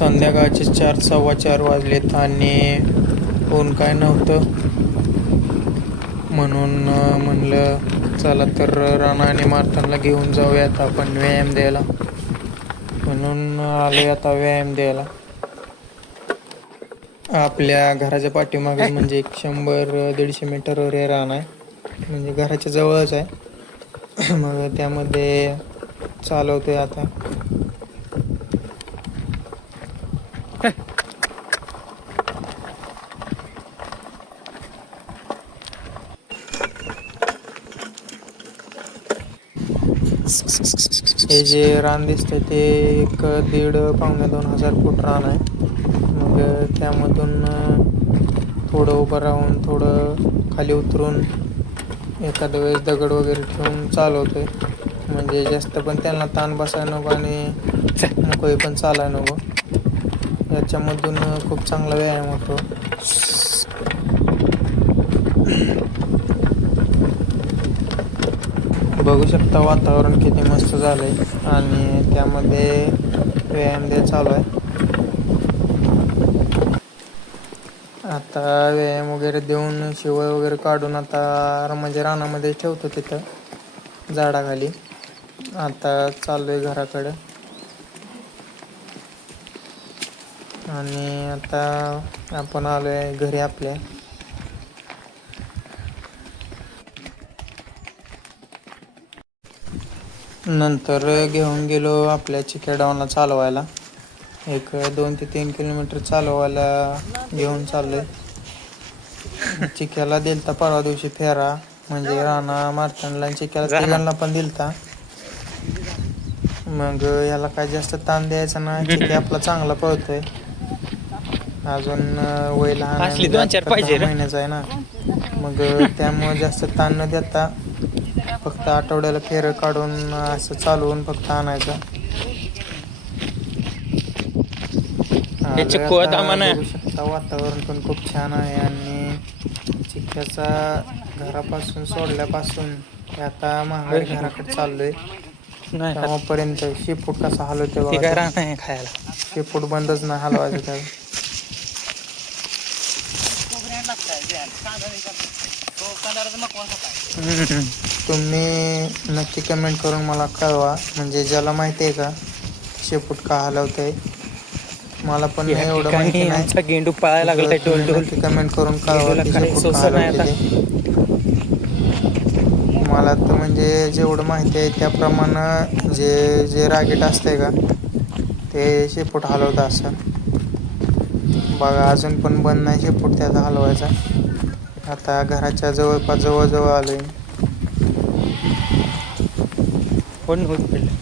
संध्याकाळचे चार सव्वा चार वाजलेत आणि ऊन काय नव्हतं. म्हणून म्हणलं चला तर राणा आणि मारतानला घेऊन जाऊयात आपण व्यायाम द्यायला. म्हणून आलोय आता व्यायाम द्यायला. आपल्या घराच्या पाठीमागे म्हणजे एक शंभर दीडशे मीटरवर हे रान आहे. म्हणजे घराच्या जवळच आहे. मग त्यामध्ये चालवतोय आता. हे जे रान दिसतंय ते एक दीड पावणे दोन हजार फूट रान आहे. मग त्यामधून थोडं उभं राहून थोडं खाली उतरून एखाद्या वेळेस दगड वगैरे ठेवून चालवतोय. म्हणजे जास्त पण त्यांना ताण बसायला नको आणि मोकळी पण चालायला नको. याच्यामधून खूप चांगला व्यायाम होतो. बघू शकता वातावरण किती मस्त झालं आहे आणि त्यामध्ये व्यायाम दे चालू आहे. आता व्यायाम वगैरे देऊन शिवळ वगैरे काढून आता म्हणजे रानामध्ये ठेवतो तिथं झाडाखाली. आता चाललोय घराकडं. आणि आता आपण आलोय घरी आपल्या. नंतर घेऊन गेलो आपल्या चिकेडावनला चालवायला. एक दोन ते तीन किलोमीटर चालवायला घेऊन चाललोय. चिक्याला दिलता परवा दिवशी फेरा म्हणजे राणा मारतांना आणि चिक्याला तिघांना पण दिलता. मग याला काय जास्त ताण द्यायचा ना चिक्या आपला चांगला पळतोय. अजून वय लहान म्हणजे. महिन्याचा आहे ना. मग त्यामुळे जास्त ताण न देता फक्त आठवड्याला फेर काढून असं चालवून फक्त आणायचं. वातावरण पण खूप छान आहे आणि चिक्क्याचा घरापासून सोडल्यापासून आता महागाई घराकडे चाललोय. नाही तेव्हापर्यंत शेपूट कसा हलवते बघा खायला. शेपूट बंदच नाही हलवायचं त्याला. तुम्ही नक्की कमेंट करून मला कळवा. म्हणजे ज्याला माहिती आहे का शेपूट का हलवतंय. मला पण नाही एवढं माहिती नाही. गेंडू पळायला लागलाय टोल टोल नक्की कमेंट करून कळवा की शेपूट का हलवते. मला तर म्हणजे जेवढं माहिती आहे त्याप्रमाणे जे जे रागीट असतंय का ते शेपूट हलवतं असं. बघा अजून पण बंद नाही शेपूट त्याचा हलवायचा. आता घराच्या जवळपास जवळजवळ आलोय. कोण होत पडलं